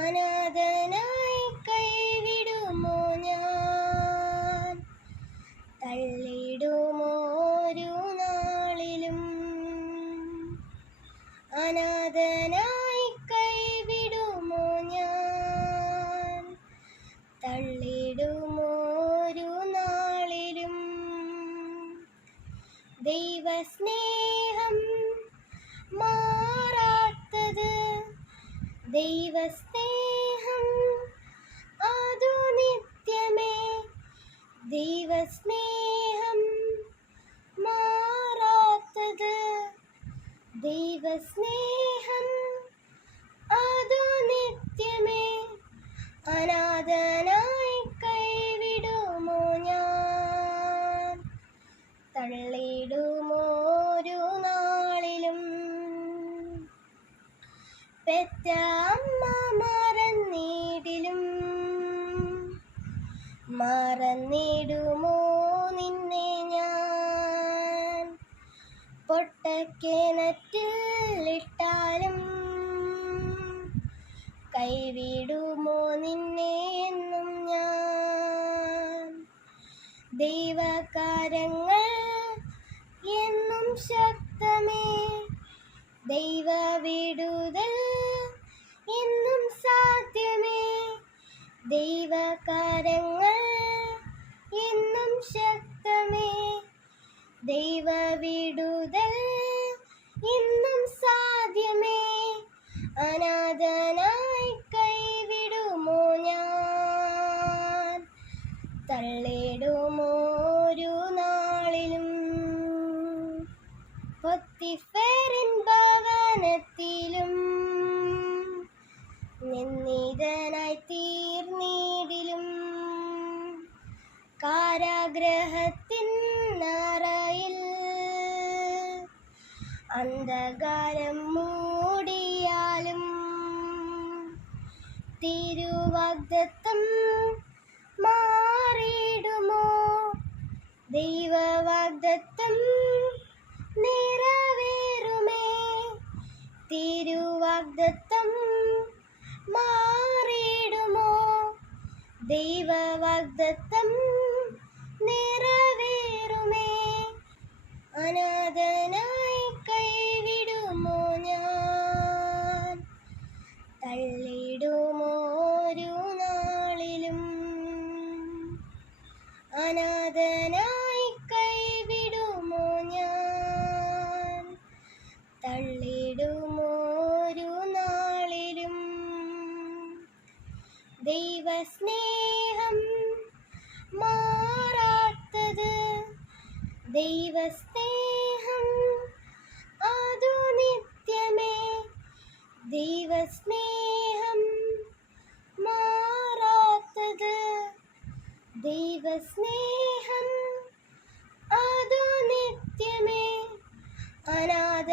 അനാഥനായി കൈവിടുമോ ഞാൻ, തള്ളിടുമോ ഒരു നാളിലും. അനാഥനായി കൈവിടുമോ ഞാൻ, തള്ളിടുമോ ഒരു നാളിലും. ദൈവസ്നേഹം മാറാത്തത്, ദൈവസ്നേഹം അതു നിത്യമേ. ദൈവസ്നേഹം മാറാത്തത്, ദൈവസ്നേഹം അതു നിത്യമേ. അനാഥനായി കൈവിടുമോ ഞാൻ, തള്ളിടുമോ ഒരു നാളിലും. പെറ്റ അമ്മ മറന്നിടിലും, മറന്നിടുമോ നിന്നെ ഞാൻ. പൊട്ടക്കിണറ്റിലിട്ടാലും കൈവിടുമോ നിന്നെ എന്നും ഞാൻ. ദൈവകാര്യങ്ങൾ എന്നും ശക്തമേ, ദൈവ വിടുതൽ എന്നും സാധ്യമേ. ദൈവകാര്യങ്ങൾ എന്നും ശക്തമേ, ദൈവ വിടുതൽ എന്നും സാധ്യമേ. അനാഥനായി കൈവിടുമോ ഞാൻ, തള്ളിടുമോ ഒരു നാളിലും. പൊത്തിഫേറിൻ ഭവനത്തിലും നിന്ദിതനായി തീർന്നിടിലും, കാരാഗ്രഹത്തിൻ അറയിൽ അന്ധകാരം മൂടിയാലും, തിരുവാഗ്ദത്തം മാറിയിടുമോ. ദൈവവാഗ്ദത്തം നിറവേറുമേ, തിരുവാഗ്ദത്തം മാറിയിടുമോ. ദൈവവാഗ്ദത്തം നിറവേറുമേ. അനാഥനായി കൈവിടുമോ ഞാൻ, തള്ളിടുമോ ഒരു നാളിലും. അനാഥനായി കൈവിടുമോ ഞാൻ, തള്ളിടുമോ ഒരു നാളിലും. ദൈവസ്നേഹം മാറാത്തത്, ദൈവസ്നേഹം അതു നിത്യമേ. ദൈവസ്നേഹം മാറാത്തത്, ദൈവസ്നേഹം അതു നിത്യമേ. അനാഥ